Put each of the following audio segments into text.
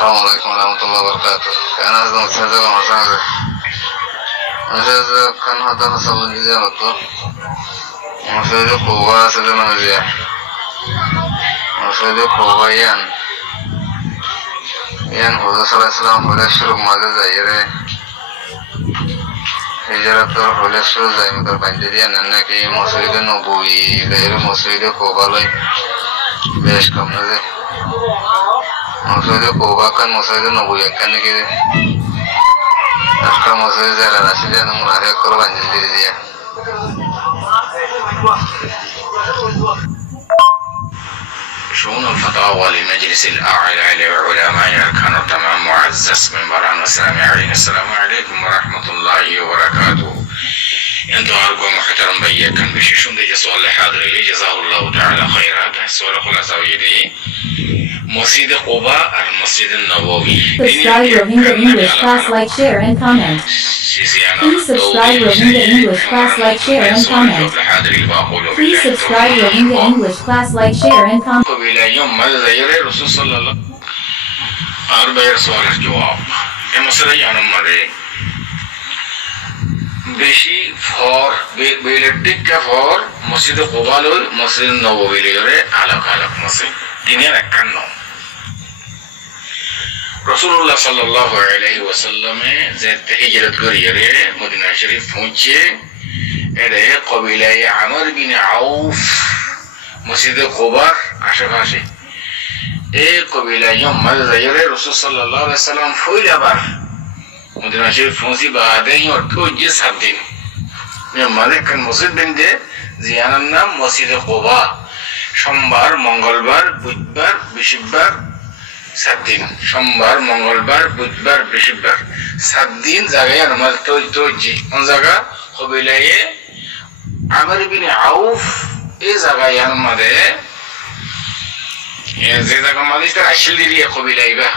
Assalamualaikum warahmatullahi wabarakatuh. Karena sedang saya masalah. Saya kan hatta sabun dia waktu. Maksudnya kuwa sedang aja. Maksudnya kuwa yan Hudud Sallallahu Alaihi Wasallam mada zaire. Hijrat hole shuru zai mutar banjiriya nanna ki maksudnya nubuwi zaire maksudnya kuwa loy. Besh kam naze. Maksudnya kuwa kan maksudnya nubuwi kan ki. Aska maksudnya zaira nasiya numara korban banjiriya. شؤون الفتاوى للمجلس الأعلى للعلماء أركان التمام معزز من برهان والسامعين. السلام عليكم ورحمة الله وبركاته. أنتم أرجو محترم بيكن بشيشون دي سؤال حاضر لي جزاه الله تعالى خيرا. سؤال خلاصة ويدي مسجد قباء المسجد النبوي. Subscribe Rohingya English class, like, share and comment. Please subscribe Rohingya English class, like, share and comment. Please subscribe Rohingya English class, like, share and comment. قبيلة يوم ماذا زيره رسول صلى الله أربع سؤال الجواب. المسألة يعني ماذا بشي فور بيلتك فور مسجد قباء مسجد النبوي ليره على مسجد دينيا ركننا. Rasulullah sallallahu alaihi wasallam zat hijrat gariyare Madinah Sharif pहुंचे এরে কবিলায়ে আমর বিন আউফ মসজিদে কুবার আশেপাশে এই কবিলায়ে মাযয়ারে রাসূল সাল্লাল্লাহু আলাইহি ওয়াসাল্লাম ফইলাবার Medina শরীফ পৌঁছি বাদে অটো যে সাবদিন মালিকান মসজিদ বিনতে জিয়ানার নাম মসজিদে কুবা সোমবার মঙ্গলবার বুধবার বৃহস্পতিবার 7 दिन सोमवार मंगलवार बुधवार बृहस्पतिवार 7 दिन জায়গায় নামাজ তোজি কোন জায়গা কবিলায়ে আমর বিন আউফ এই জায়গায় নামাজে যে জায়গা মালিক তার আসল দিরিয়া কবিলাইবা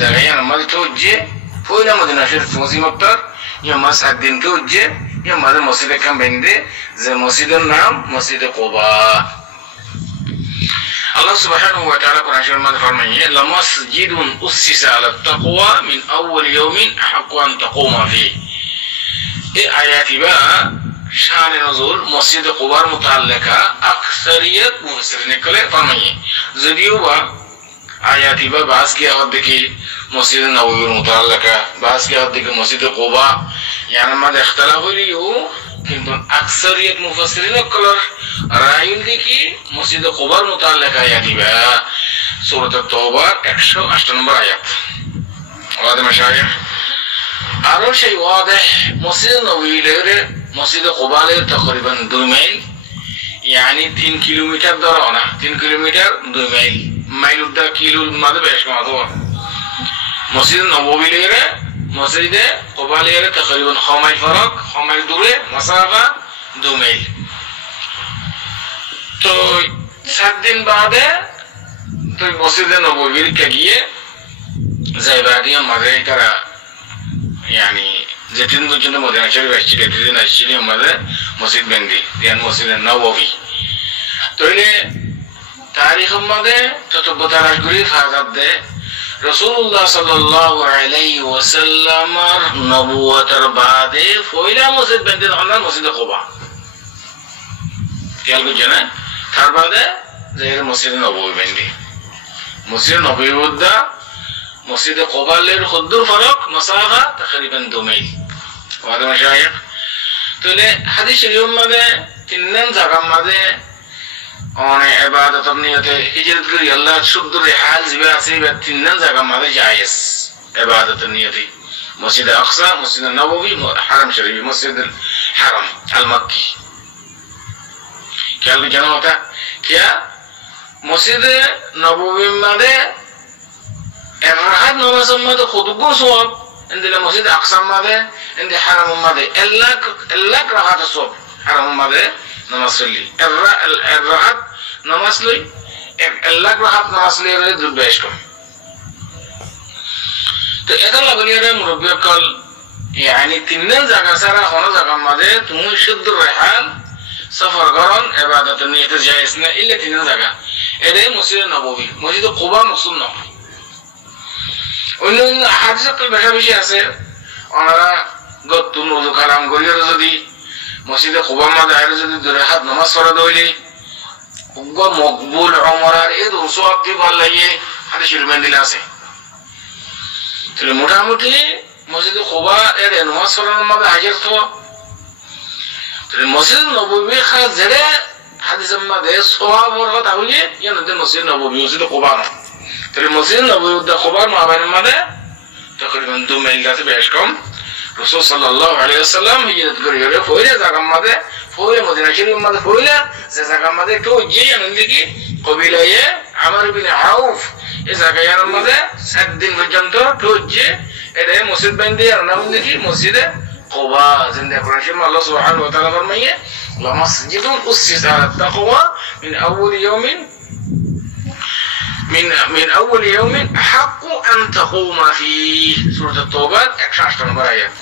জায়গায় নামাজ তোজি পয়লা মদিনা শরীফ মুসলিমতর নামাজ 7 दिन তোজি নামাজ মসজিদে কাম বেন্দে যে মসজিদের নাম মসজিদে Quba Allah subhanahu wa ta'ala Quran Sharif में फरमाइए लमस्जिदुन उस्सिसा अला तक़वा मिन अव्वल यौमिन अहक्कु अन तक़ूमा फीह ये आयती बा शान नुज़ूल मस्जिद कुबार मुताल्लिका अक्सरियत मुफस्सिरीन ने कले फरमाइए जदियो बा आयती बा बास की हद की मस्जिद नबवी मुताल्लिका बास की हद की मस्जिद कुबा यानी मद इख्तिलाफ लियो কিন্তু আকসারিয়ত মুফাসসিরিন কলর রায়ুল দেখি মসজিদে কুবার মুতাল্লিকা আয়াতিবা সূরা তাওবা 108 নম্বর আয়াত ওয়াদে মাশায়েখ আরো সেই ওয়াদে মসজিদ নববীর মসজিদে কুবারে তকরিবান 2 মাইল يعني 3 কিলোমিটার ধরো না 3 কিলোমিটার 2 মাইল মাইল উদ্দা কিলোর মধ্যে বেশ কম মসজিদ নববীর مسجد قباء ليره تقريبا 5 ميل فرق 5 ميل دوره مسافه 2 ميل तो 7 दिन बाद तो मस्जिद नबवी के गए जायबादिया मजे करा यानी जतिन दो जन मदीना शरीफ अच्छी दिन अच्छी मजे मस्जिद बंदी यानी मस्जिद नबवी तो ये तारीख मजे तो बताराश गुरी फाज़त दे Rasulullah sallallahu alaihi wasallam নবুয়তের বাদে পয়লা মসজিদ বন্ধ হলো মসজিদ কুবা খেয়াল করছেন তার বাদে যে মসজিদ নববী বন্ধ মসজিদ নববী উদ্দা মসজিদ কুবার খুদ্দুর ফরক মাসাফা تقريبا 2 মাইল ওয়াদা মাশায়েখ তাহলে হাদিস শরীফ মধ্যে তিনজন জায়গার মধ্যে অনেক ইবাদতের নিয়তে হিজরত করি আল্লাহ শুদ্ধর হাল জিবা আছে বা তিনজন জায়গা মধ্যে জায়েজ ইবাদতের নিয়তে মসজিদ আকসা মসজিদ নববী হারাম শরীফ মসজিদ হারাম আল মক্কি क्या जाना होता क्या मस्जिद नबवी मध्य الرحاب نماز ماذا خطبه صواب عند المسجد أقصى ماذا عند حرم ماذا إلا رحاب الصواب حرم ماذا نماز لي الرحاب نماز لي إلا رحاب نماز لي رد البيشكم तो ऐसा लगनी है मुरब्बिया कल यानी तीनन जगह सारा होना जगह मध्य तुम शुद्ध रहल सफर करण इबादत नियत जायज़ न इल्ले तीनन जगह ऐसे मस्जिद नबवी मस्जिद कुबा मक़सूद न অন্য অন্য হাদিস বেশা বেশি আছে ওনারা গতুন ওযু কালাম করিয়া যদি মসজিদে কুবার মাঝে আইরে যদি দুই হাত নামাজ পড়া দইলে উগ্র মকবুল উমরার এই দুসো আপনি ভাল লাগে হাদিস শরীফে দিলে আছে তাহলে মোটামুটি মসজিদে কুবা এর নামাজ পড়ার মাঝে হাজির তো তাহলে মসজিদ নববী খা জেরে হাদিসের মাঝে সওয়াবের কথা হইলে ইয়ানতে মসজিদ নববী মসজিদ কুবা না তাহলে মসজিদ নববী দা কুবার মাবানের মাঝে তকরিবান 2 মাইল আছে বেশ কম রাসূল সাল্লাল্লাহু আলাইহি ওয়াসাল্লাম হিজরত করে ফয়রে জায়গা মাঝে ফয়রে মদিনা শরীফ মাঝে ফয়রে যে জায়গা মাঝে তো গিয়ে আনন্দি কি কবিলায়ে আমর বিন আউফ এই জায়গার মাঝে 7 দিন পর্যন্ত তো যে এরে মসজিদ বান্ধে আর নাম দেখি মসজিদে কুবা জিন্দা কোরআন আল্লাহ সুবহানাহু ওয়া তাআলা ফরমায়ে লা মাসজিদুন উসসিসা আলা তাকওয়া من أول يوم أحق أن تقوم فيه سورة التوبة 108 নম্বর আয়াত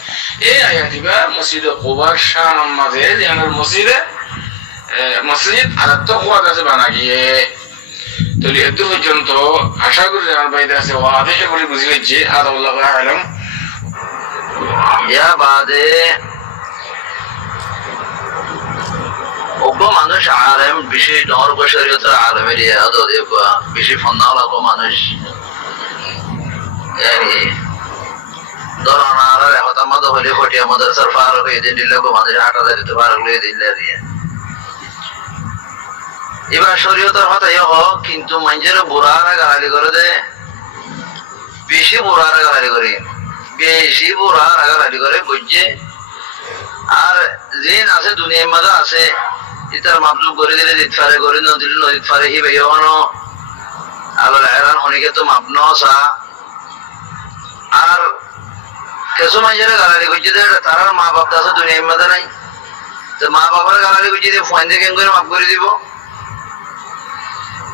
এই আয়াতটি বা মসজিদ কুবার শান মাঝে يعني মসজিদ আলা তাকওয়া কাছে বানা গিয়ে তাহলে এত পর্যন্ত আশা করি আমার বাইরে আছে ওয়াদে বলে বুঝিয়ে যে আল্লাহু আ'লাম ইয়া বাদে ওগো মানুষ আলেম বিশেষ দর বশরিয়তের আলেমের ইয়াদ দেখবা বিশেষ ফন্নালা গো মানুষ yani দরানার হতামাদ হলে ফটিয়া মাদ্রাসার ফারুক এই দিন দিলে গো মানুষ হাঁটা দিতে ফারুক লই দিলে দিয়ে এবার শরীয়তের হতা ইহ কিন্তু মানুষের বুড়ারা গালি করে দে বেশি বুড়ারা গালি করে বেশি বুড়ারা গালি করে বুঝছে আর জিন আছে দুনিয়ার মধ্যে আছে ইতার মাপলুক করে দিলে দিতফারে করে নদিল নদিতফারে হি বেয়নো আলাল হেরান হনিকে তো মাপন সা আর কিছু মানুষের গালালি করছে তারা মা বাপ আছে দুনিয়ার মধ্যে নাই তো মা বাবার গালালি করছে দিয়ে ফোন দিয়ে কেন করে মাফ করে দিব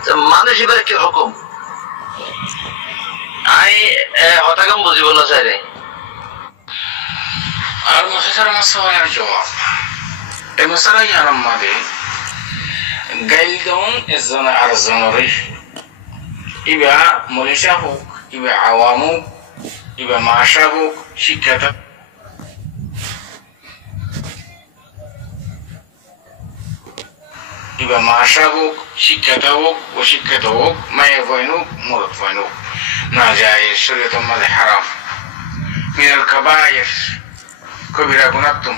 তো মানুষ এবার কি হুকুম আই হতাকাম বুঝিব না চাইলে আর মহাসার মাসাওয়ার জবাব এই মশালা ইয়ানাম মাদে গাইলদন এজনা আরজনরি ইবা মলিশা হোক ইবা আওয়ামু ইবা মাশা হোক শিক্ষাটা ইবা মাশা হোক শিক্ষাটা হোক অশিক্ষাটা হোক মায়ে বয়নুক মরদ বয়নুক না যায় শরীয়তের মাঝে হারাম মিনাল কাবায়ের কবিরা গুনাতুম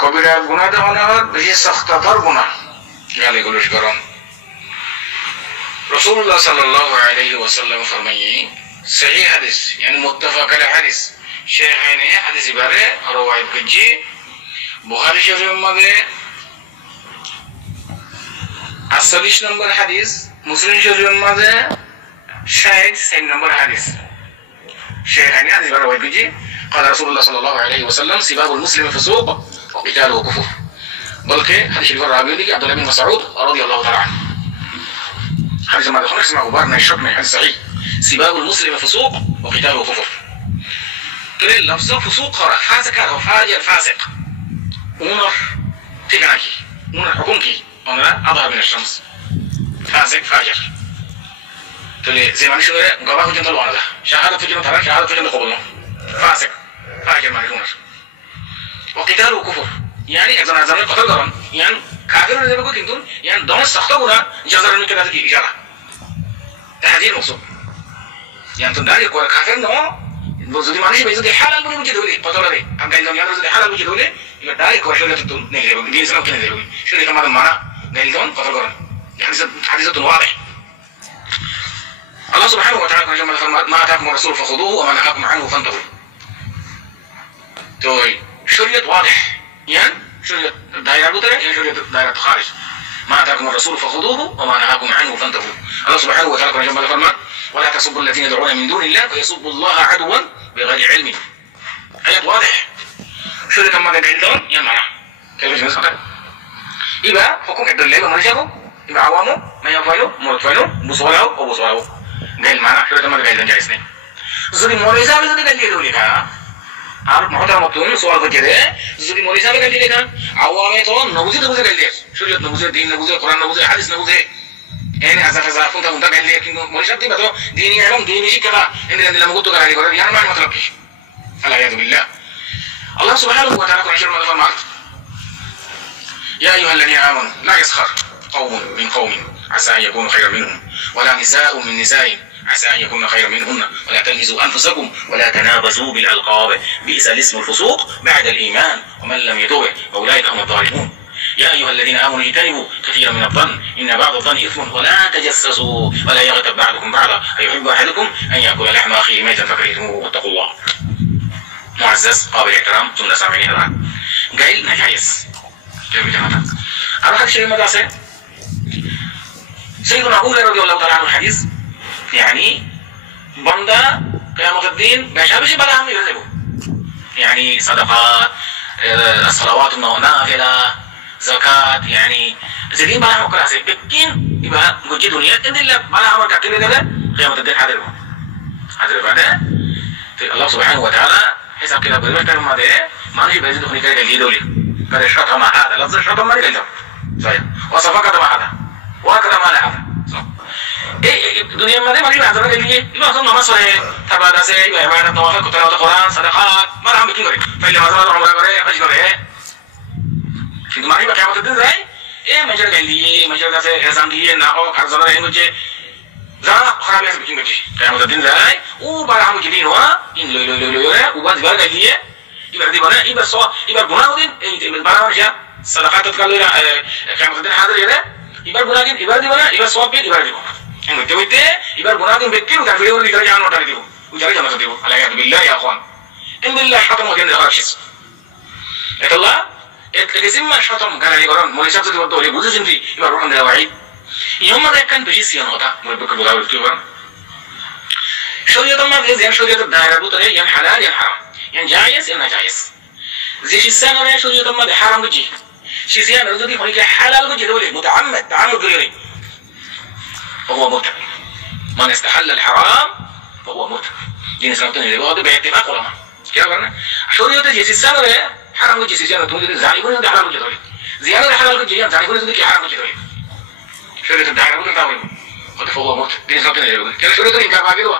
কবিরা গুনাহ দেওয়া হয় বেশি সখতাতর গুনাহ গালি গালাজ করন রাসূলুল্লাহ সাল্লাল্লাহু আলাইহি ওয়াসাল্লাম ফরমায়ে সহিহ হাদিস يعني متفق على حديث شيخين حديث বারে রওয়ায়াত করছি বুখারী শরীফের মধ্যে 48 নম্বর হাদিস মুসলিম শরীফের মধ্যে 60 নম্বর হাদিস شيخين حديث বারে রওয়ায়াত করছি قال رسول الله صلى الله عليه وسلم سباب المسلم فسوق وقتاله كفر بلکہ حدیث شریف راوی دی کہ عبد الله بن مسعود رضي الله تعالى عنه حديث ما دخل اسمه غبار من الشك من حديث صحيح سباب المسلم فسوق وقتاله كفر قال لفظ فسوق قرأ فاسق او فاجر فاسق ونر تكناكي ونر حكمكي ونر اظهر من الشمس فاسق فاجر قال زي ما نشوف غبار جنت الوانا شهاده جنت ترى شهاده جنت قبلنا فاسق فاجر ما يكونش وقتاله كفر يعني একজন আজানের কথা করেন ইয়ান কাফির হয়ে যাবে কিন্তু ইয়ান দমে সখ্ত গুনাহ জাজার নিকে কাছে কি ইশারা তাহদির মকসুদ ইয়ান তো দাঁড়িয়ে করে কাফির ন যদি মানুষ যদি হালাল বলে বুঝে ধরে পতলারে আর গাইল ইয়ান যদি হালাল বুঝে ধরে এটা দাঁড়িয়ে করে সেটা তো নেই দেবে দিন ইসলাম কেন দেবে সেটা আমাদের মানা গাইল দন কথা করেন হাদিস তো ওয়াদহ الله سبحانه وتعالى قال ما آتاكم الرسول فخذوه وما نهاكم عنه فانتهوا تو شريعة واضح يعني شريعة دائرة بطرة يعني شريعة دائرة خارج ما آتاكم الرسول فخذوه وما نهاكم عنه فانتهوا الله سبحانه وتعالى قال ولا تسبوا الذين يدعون من دون الله فيسبوا الله عدوا بغير علم آيات واضح شريعة ما قال يعني معنى كيف يجوز هذا يبقى حكم الدليل ومرجعه يبقى عوامه ما يفعله مرتفعله بصوله أو بصوله قال معنى شريعة ما قال جائز नहीं যদি মরে যাবে যদি গালি দিয়ে লেখা আর মহতার মতন সওয়াল করতে রে যদি মরে যাবে গালি লেখা আওয়ামে তো নবুঝে গালি দিয়ে শরীয়ত নবুঝে দিন নবুঝে কোরআন নবুঝে হাদিস নবুঝে ini azat punta belli কিন্তু মরিশাতি বাতো দিনী এলম দিনী শিক্ষা এন্দিরা দিলাম গুতো গালি করে ইয়ার মানে মতলব কি আল্লাহ বিল্লাহ আল্লাহ সুবহানাহু ওয়া তাআলা কোরআনের মধ্যে ফরমান يا أيها الذين آمنوا لا يسخر قوم من قوم عسى أن يكونوا خيرا منهم ولا نساء من نساء عسى أن يكون خيرا منهن ولا تلمزوا أنفسكم ولا تنابزوا بالألقاب بئس الاسم الفسوق بعد الإيمان ومن لم يتوب فأولئك هم الظالمون يا أيها الذين آمنوا اجتنبوا كثيرا من الظن إن بعض الظن إثم ولا تجسسوا ولا يغتب بعضكم بعضا أيحب أحدكم أن يأكل لحم أخيه ميتا فكرهتموه واتقوا الله معزز قابل احترام جملة سامعين الآن قايل نجايز أنا هذا الشيء ماذا سيد سيدنا أبو هريرة رضي الله تعالى عنه الحديث يعني بندا قيامة الدين بشابش بلا هم يرزقه يعني صدقات الصلوات النافلة زكاة يعني زين بلا هم كلاسي بكين يبقى قجي دنيا إن الله بلا هم كأكل ده قيامة الدين حاضر بعده الله سبحانه وتعالى حساب كده بالوقت ما ده ما نجي بيزيد هني كده اللي دولي كده شرط ما هذا لفظ شرط ما نقدر صحيح وصفقة ما هذا وهكذا ما له هذا الدنيا ما ده ما نجي هذا اللي يبقى أصلا ما صحيح تبع ده سيء يبقى ما نتوافق كتير القرآن صدقات ما راح بكين غير فإلا ما زال عمره غير أجل غير কিন্তু মানি বা কেমন দিন যায় মেজর গাইলি মেজর কাছে এক্সাম দিয়ে না হোক আর জানা এই হচ্ছে যা খারাপ আছে বিকিং করছি কেমন দিন যায় ও বার আমি কি দিন ওয়া ইন লই উবা দিবার গাইলি এবার দিব না এবার গুনাহ দিন এই বার আমার যা সাদাকাত কালরা কেমন দিন হাজির এর এবার গুনাহ দিন এবার দিব না এবার সওয়াব দিন এবার দিব এমন হইতে এবার গুনাহ দিন ব্যক্তির উঠা ভিডিও দিতে জানো ওটা দিব উজারে জানা দিব আলাইহি বিল্লাহ ইয়া আখান ইন বিল্লাহ হাতাম ওদিন রাখিস এটা الاسم شرطهم قال لي قران مولى شخص تقول له بوزي سنتي يبقى روح عند الوعيد يوم ما كان بيجي سيان هذا مربك بلاول كيفا شريعة ما غير شريعة الدائرة بطريقة ين حلال ين حرام ين جائز ين ناجائز زي السنة ما شريعة ما حرام بيجي شيء سيان رزقي هنيك حلال بيجي دولي متعمد تعمد غيري فهو مرتكب من استحل الحرام فهو مرتكب دين الإسلام تنزل بهذا باتفاق علماء كيف قلنا شريعة جيس السنة حرام كجي سيجانا تقول زاني كوني ده حلال كجي تقولي زيانة ده حلال كجي زاني كوني تقولي حرام كجي تقولي شريعة الدائرة بقول تقولي قد فهو موت دين سنة تنزل بقول كلا شريعة الإنكار باقي دوا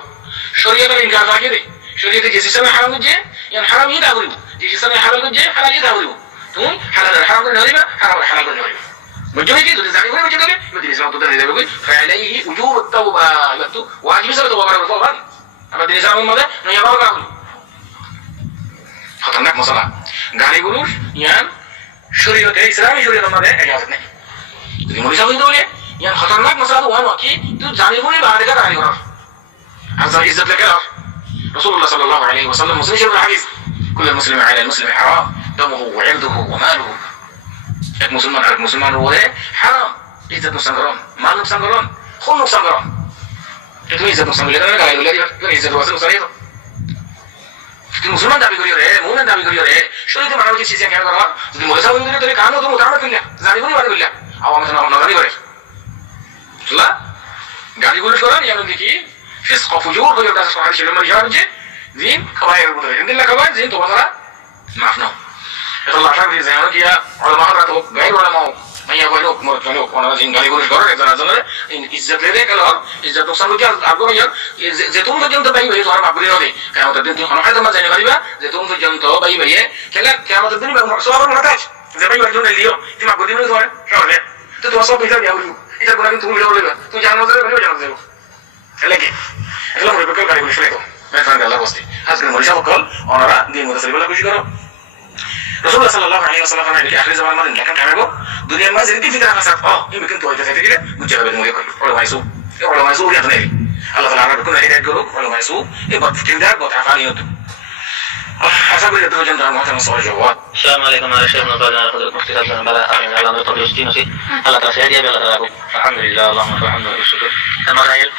شريعة الإنكار باقي دي شريعة جيس السنة حرام كجي يعني حرام يدا تقولي جيس السنة حلال كجي حلال يدا تقولي تقول حلال الحرام كجي نريبا حرام الحلال كجي نريبا مجموعة كده تقول زاني كوني كجي تقولي بدي سنة تنزل بقول فعليه وجوب التوبة يبتو واجب سنة توبة برا الفوق هذا أما دين سنة من ماذا نيابا بقول خطرناك مصالح গালি গুরুষ ইয়ান শরীয়তে ইসলামী শরীয়তের মধ্যে ইজাজত নেই যদি মরিসা হই দলে ইয়ান খতরনাক মাসলা তো ওয়ান কি তুই জানি বলে বাড়ি का গালি কর আজা ইজ্জত লেকে রাখ রাসূলুল্লাহ সাল্লাল্লাহু আলাইহি ওয়াসাল্লাম মুসলিম শরীফ হাদিস كل المسلم على المسلم حرام دمه وعرضه وماله এক মুসলমান আর মুসলমানের উপরে হারাম ইজ্জত নুকসান করন মাল নুকসান করন খুন নুকসান করন তুমি ইজ্জত নুকসান করলে না গালি বলে দিবা ইজ্জত ওয়াসে নুকসান হইতো মুসলমান দাবি করি রে মুমিন দাবি করি রে শরীয়তে মানা উচিত সিজা কেন করা যদি মরিসা হই দিলে তোরে কানো তো মুতামত কইলা জানি বলি বাড়ি কইলা আওয়াম জানা না গালি করে বুঝলা গালি গুলো করেন ইয়ানো দেখি ফিসক ফুজুর হয়ে গেছে সহারি ছিল মানে জানছে জিন খাবায়ের মধ্যে ইনদিল্লা খাবায়ের জিন তো বাজারা মাফ নাও এটা আশা করি যে আমরা কিয়া উলামা হযরত গায়র উলামা মাইয়া কইলো মরত কইলো কোন জিন গালি গুলো করে জানা জানা ইজ্জত লে কাল ইজ্জত নুকসান কি আগো ইয়ার যে তুমি পর্যন্ত বাই বাই তোমার মাগরি নদে কিয়ামতের দিন তুমি হয়তো মা জানি পারিবা যে তুমি পর্যন্ত বাই বাই খেলা কিয়ামতের দিন সওয়াবের মতাজ যে বাই বাই জন্য লিও তুমি মাগরি নদে ধরে সরে তো তোমার সব হিসাব ইয়াও এটা করে তুমি বলবা তুমি জানো যে বলে জানো যে খেলা কি এগুলো মরে বেকার গালি গুলো ফেলে তো মেফান আল্লাহ বস্তি আজকে মরিসা বকল ওনারা দিন মতো সরিবলা খুশি করো রাসূলুল্লাহ সাল্লাল্লাহু আলাইহি ওয়াসাল্লাম এর আখির জামান মানে লেখা থাকবে দুনিয়ার মাঝে যদি ফিতরা না সাফ এই কিন্তু হইতে থাকে দিলে বুঝতে হবে মনে করি ওলা মাইসু ইয়াত নেই আল্লাহ তাআলা আমাদের কোন হিদায়াত করুক ওলা মাইসু এই বদ ফিতরা বদ আফালিয়ত আশা করি তোমরা জানো আমার মত সওয়াল জবাব আসসালামু আলাইকুম ওয়া রাহমাতুল্লাহি ওয়া বারাকাতুহু মুফতি সাহেব বালা আমিন আল্লাহ নবী তদরুস্তিন আছে আল্লাহ তাআলা সাহায্য করবে আল্লাহ তাআলা আলহামদুলিল্লাহ আল্লাহুম্মা হামদুন শুকর আমার আইল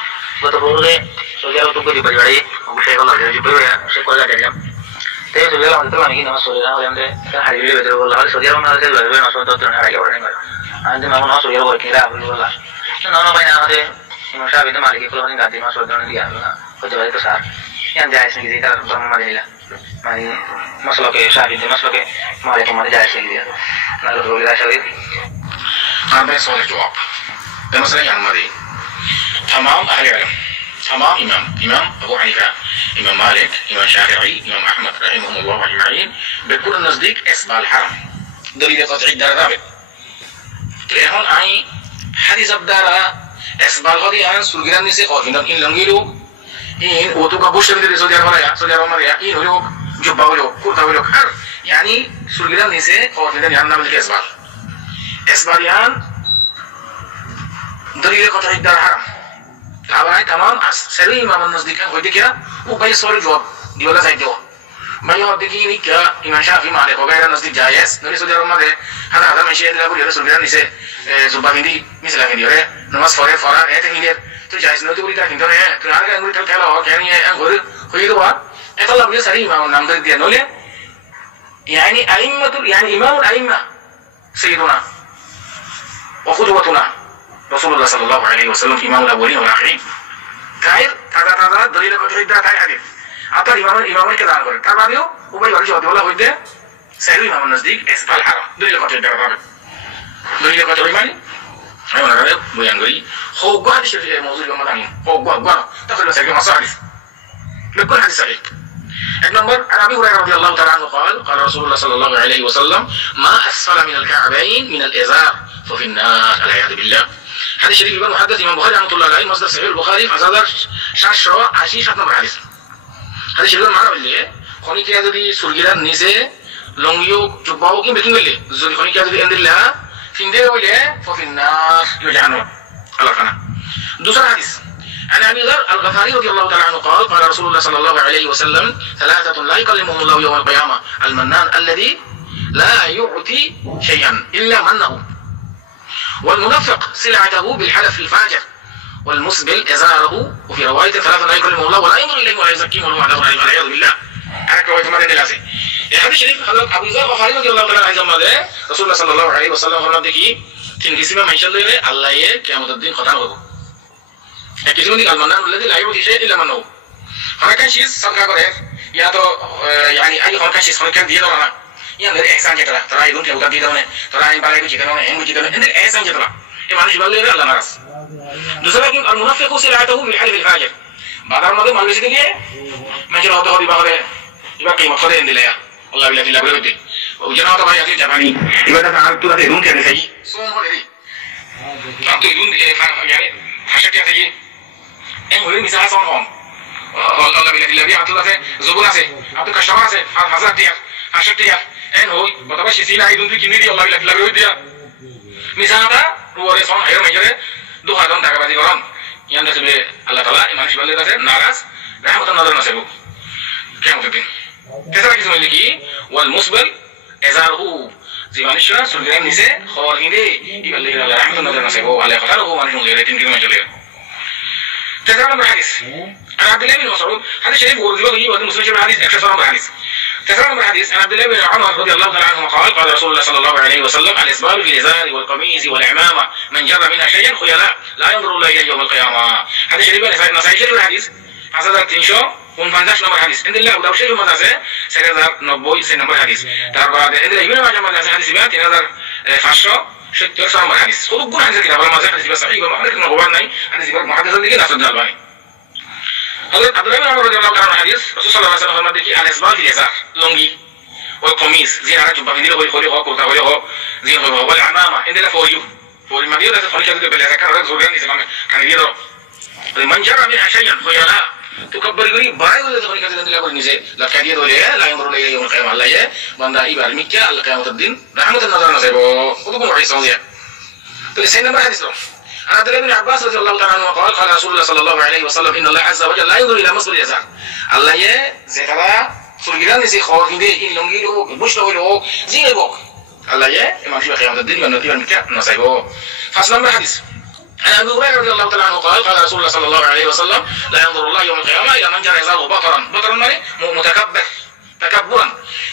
গত বছরে সৌদি আরব থেকে বাড়ি অবশ্যই আল্লাহ যে বড় সে কয়লা দিলাম te so vela antes la migina so vela obviamente está harible pero la hora so dieron una vez lo ven nosotros otro no era que antes me no so yo porque era la no no vaina de no sabe de mal que lo venga de más otro día pues debe de ser y antes es que está por madela mai más lo que sabe de más lo que mal como de ya es el día no lo voy a saber antes so el jawab de masala yang mari تمام أهل العلم تمام إمام أبو حنيفة إمام مالك إمام شافعي إمام أحمد رحمهم الله أجمعين بكل النصديق إسبال الحرم دليل قطعي الدار ثابت تلهون أي حديث الدار إسبال غدي عن سلجان نسي قافين إن لنجيلو إن وتوكا بوش من سوديا مريا إن ولو جبا ولو كورتا ولو حر يعني سلجان نسي قافين يعني نعمل إسبال إسبال يعني دليل قطعي الدار حرم طبعا تمام سري إمام النصديق كان قد كده وباي صور جواب دي ولا زي جواب ما يقعد دقيقة نيكا إمام شافعي مالك وغير النصديق جايز نري سوديا رمى ده هذا من شيء اللي أقول يرسل بيان نسي زبان دي مثل هذي يره نماز فرار إيه تهينير تو جايز نوتي بقولي كده كنتوا إيه تو عارف أنقول تلك الله كأني أنقول خير دوا إيه طلع بيجي سري إمام النام ده نولي يعني أئمة يعني إمام الأئمة سيدنا وقدوتنا رسول الله صلى الله عليه وسلم إمام الأولين والآخرين كاير كذا دليل قطعي ده كاي حديث أتى إمام كذا نقول كذا بيو وباي ورجع ولا هو ده سهل إمام النصديق إسبال الحرم دليل قطعي ده كذا دليل قطعي ماني أيوة أنا رأيت بيانغري هو قاعد يشوف موضوع يوم الثاني هو قاعد تقول سهل مصاريف بكل حديث صحيح النمبر عن أبي هريرة رضي الله تعالى عنه قال رسول الله صلى الله عليه وسلم ما أسفل من الكعبين من الإزار ففي النار العياذ بالله هذا الشريف يبقى محدث إمام البخاري رحمه الله عليه مصدر صحيح البخاري فصدر شاشرة عشيشة نمبر حديث هذا الشريف معنا بالله خوني كي هذا دي سورجيران نيسه لونجيو جباو كي بتقول لي زودي خوني كي هذا دي عند الله فيندير ولا ففي النار يجعنون الله كنا دوسرا حديث عن أبي ذر الغفاري رضي الله تعالى عنه قال رسول الله صلى الله عليه وسلم ثلاثة لا يكلمهم الله يوم القيامة المنان الذي لا يعطي شيئا إلا منه والمنفق سلعته بالحلف الفاجر والمسبل إزاره وفي رواية ثلاثة لا يكلمهم الله ولا ينظر إليهم ولا يزكيهم ولا عذاب عليهم والعياذ بالله أنا كويت مرة دلاسي هذا الشريف حضرت أبو ذر الغفاري رضي الله تعالى عنه رسول الله صلى الله عليه وسلم فرمان دكي تنقسم من شاء الله الله يكيامة الدين قطعه किसी ने अलमनान वाले दिन live किसे इल्ला मनो हमारे क्या चीज़ सरकार को है या तो यानी आई हमारे क्या चीज़ हमारे क्या दिया तो ना या मेरे एक्सान जितना तरह इधर क्या उधर दिया तो ने तरह इन बारे में जितना ने हम जितना इधर एक्सान जितना ये मानिश वाले रे अल्लाह नाराज दूसरा कि अलमुनाफिक को सिलाते हो बिहाल बिलफाजर बाजार में तो मान लीजिए कि मैं जो होता हो दिवारे इबा कीमत खरीद ले लिया अल्लाह बिल्ला बिल्ला बोलते वो जना तो भाई अभी जापानी इबा तो आप तो रहते रूम क्या नहीं सोम हो रही आप तो रूम यानी हर्षित क्या चाहिए إن هو مثال صنعهم الله بالله الذي عطوا له زبون سه عطوا كشمار سه هزار ديار 10 ديار إن هو بتبغى سينا يدون في كنيدي الله بالله الذي ديار مثال هذا هو رسول هيرو مجرد دو هذا تاكا بدي قران يان ده الله تعالى إيمان شبالي ده ناراس رحمة النظر نسبه كم تدين كذا كيسم اللي كي والمسبل إزاره زمان الشرع سلطان نساء خوارين ده يبالي رحمة النظر نسبه على خطر هو ما نشون غيره تنكر ما جليه تسعة نمبر حديث عن عبد الله بن مسعود هذا الشريف ورد له وهذا مسلم شبه حديث 11 نمبر حديث تسعة نمبر حديث عن عبد الله بن عمر رضي الله تعالى عنهما قال رسول الله صلى الله عليه وسلم الإسبال في الإزار والقميص والعمامة من جر منها شيئا خيلاء لا ينظر الله إليه يوم القيامة هذا الشريف نسائي شريف الحديث هذا تنشو ونفندش نمبر حديث عند الله وداو شيء مدرسة سنظر نبوي نمبر حديث ترى عند الله يمين ما جمع مدرسة حديث بيان تنظر فاشرة شتى سام حديث خذوا كل حديث كده ولا ما زال حديث بس صحيح وما حدث نقول ناي حديث بس محدث اللي كده أصدق الباني هذا عبد الله بن عمر رضي الله عنه حديث رسول الله صلى الله عليه وسلم فرمان على إسبال في اليسار لونجي والقميص زين على جنب عندنا هو خليه هو كورتا هو زين هو والعمامة عندنا فوريو فوري ما بيقدر تفعل كذا بالله ذكر هذا زوجان يسمعنا كان يديره من جرى منها شيئا خيلاء تكبر يقولي باي ولا تفعل كذا عندنا يقول نزيه لا كذي ولا لا ينظر إليه يوم القيامة الله يه بندا إبار مكة الله قيامة الدين رحمة النظر نسبه وتكون وحي صوزيا تلسين ما حديث عن عبد الله بن عباس رضي الله تعالى عنه قال رسول الله صلى الله عليه وسلم إن الله عز وجل لا ينظر إلى مصر اليسار الله يه زكرا سورجان نسي خورين ده إن لونجي له بوش له زين له الله يه إمام شيخ قيامة الدين بندا إبار مكة نسبه فصل ما حديث عن أبي هريرة رضي الله تعالى عنه قال رسول الله صلى الله عليه وسلم لا ينظر الله يوم القيامة إلى من جرى إزاره بطرا ماني متكبر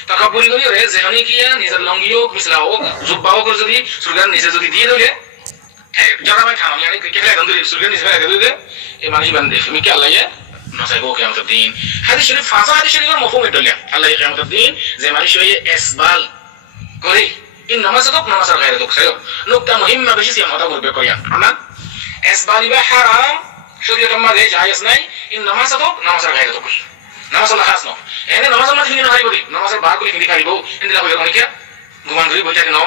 تكبر يقولي رئيس زهني كيا نزل لونجيو مثله زباو كرزدي سرجان نزل زدي دي دولة جرى ما كانوا يعني كيف لا تنظر سرجان نزل هذا دولة إيمان جبان ميكي الله يه نسيبه قيامة الدين هذا الشريف فازا هذا الشريف مفهوم الدنيا الله قيامة الدين زي ما شوية إسبال كوري إنما سقط نما سر غير دوك سيو نقطة مهمة بشيء يا مطابور بكوريان أما إسبال بحرام শরীয়তের মধ্যে জায়েজ নাই ইন নামাজ তো নামাজের গায়ে তো কই নামাজ হলো খাস নয় এনে নামাজের মধ্যে কিনে হারিব নামাজের বার করে কিনে হারিব ইন্দিলা হইলো অনেকে গুমান করি বইটা কেন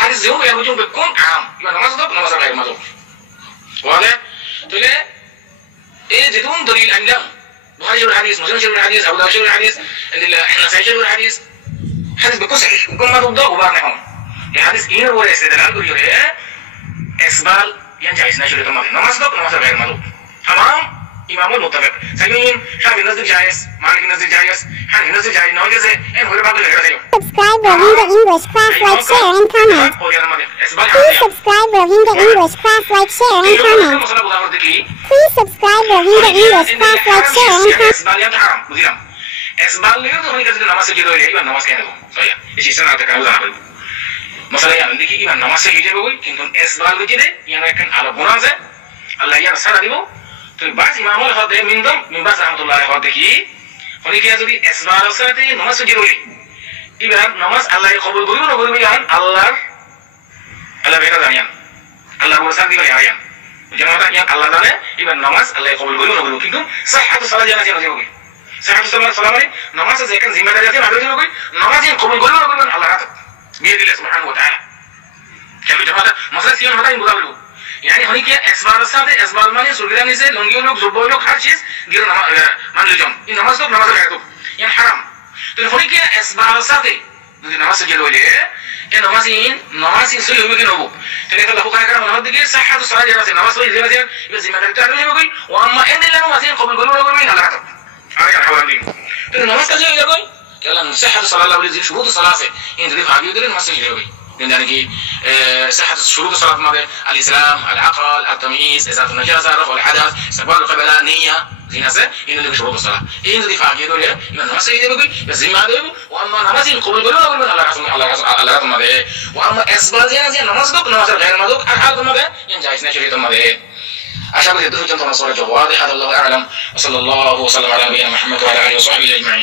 হাদিস যেও এর বুঝুন কোন আম ইবা নামাজ তো নামাজের গায়ে মাঝে ওয়ালে তাহলে এই যেতুন দলিল আনলাম বুখারী শরীফের হাদিস মুসলিম শরীফের হাদিস আবু দাউদ শরীফের হাদিস ইন্দিলা নাসাই শরীফের হাদিস হাদিস بكل صحيح كل ما تبدا وبارنهم الحديث إيه هو استدلال كوريو إسبال ينجايز نشر الماضي نماز دق نماز غير مدوق تمام إمام المتفق سيمين شافعي نزل جايز مالك نزل جايز حنفي نزل جايز نوجز إن هو بعض الغير زيه Subscribe Rohingya English class, like, share, and comment. Please subscribe Rohingya English class, like, share, and comment. Please subscribe Rohingya English class, like, share, and comment. إسبال ليه تو هني كذا نماز سجدوا ليه إيمان نماز كأنه صحيح إيش يصير أنت كانوا زعلوا مثلا يعني عندك إيمان نماز سجدوا بقول كنتم إسبال بجده يعني كان على بنازه الله يرسل ديبو تو بعض إمامه لهذا من دم من بعض رحمة الله عليه هذا كي هني كي أزودي إسبال أصلاً نماز سجدوا ليه إيمان نماز الله يقبل بقول ولا بقول بيان الله بيرا دانيان الله ورسل ديبو يعيان جماعة يعني الله دانه إيمان نماز الله يقبل بقول ولا بقول كنتم صحة الصلاة جانا جانا بقول صحة الصلاة نماز زي كان زي ما درجتين ما درجتين بقول نماز يقبل بقول ولا بقول الله راتب بيد الله سبحانه وتعالى كيف جماعة مثلا سيون هذا يقول بقول يعني هني كي إسبال الصلاة إسبال ماني سوريا نيزه لونجيو لوك زوبو لوك هر چیز غير نماز مان لجوم إن نماز لوك نماز غير توك يعني حرام تو هني كي إسبال الصلاة دي نماز جلوه ليه إن نماز سوي يبغى نبو تلقى الله بكرة كلام نماز دقيقة صحة الصلاة جالس نماز سوي زي ما زين يبغى زي ما درجتين عليه بقول وأما إن الله نماز يقبل بقول ولا بقول الله راتب آية الحوالين تو نماز كذا يقول كلام صحة الصلاة لا بد شروط الصلاة سے إن ذي فاضي يقول نماز يجري يعني كي صحة شروط الصلاة ماذا الإسلام العقل التمييز إزالة النجاسة رفع الحدث استقبال القبلة نية زي ناسه إن ذي شروط الصلاة إن ذي فاضي يقول إن نماز يجري بس زي ما ده وأما نماز يقبل بقول الله رسول ماذا وأما إسبال زي نماز دك نماز غير مدوك أحد ماذا ينجايز نشري ماذا أشهد أن لا إله إلا الله واضح هذا الله أعلم وصلى الله وسلم على نبينا محمد وعلى آله وصحبه أجمعين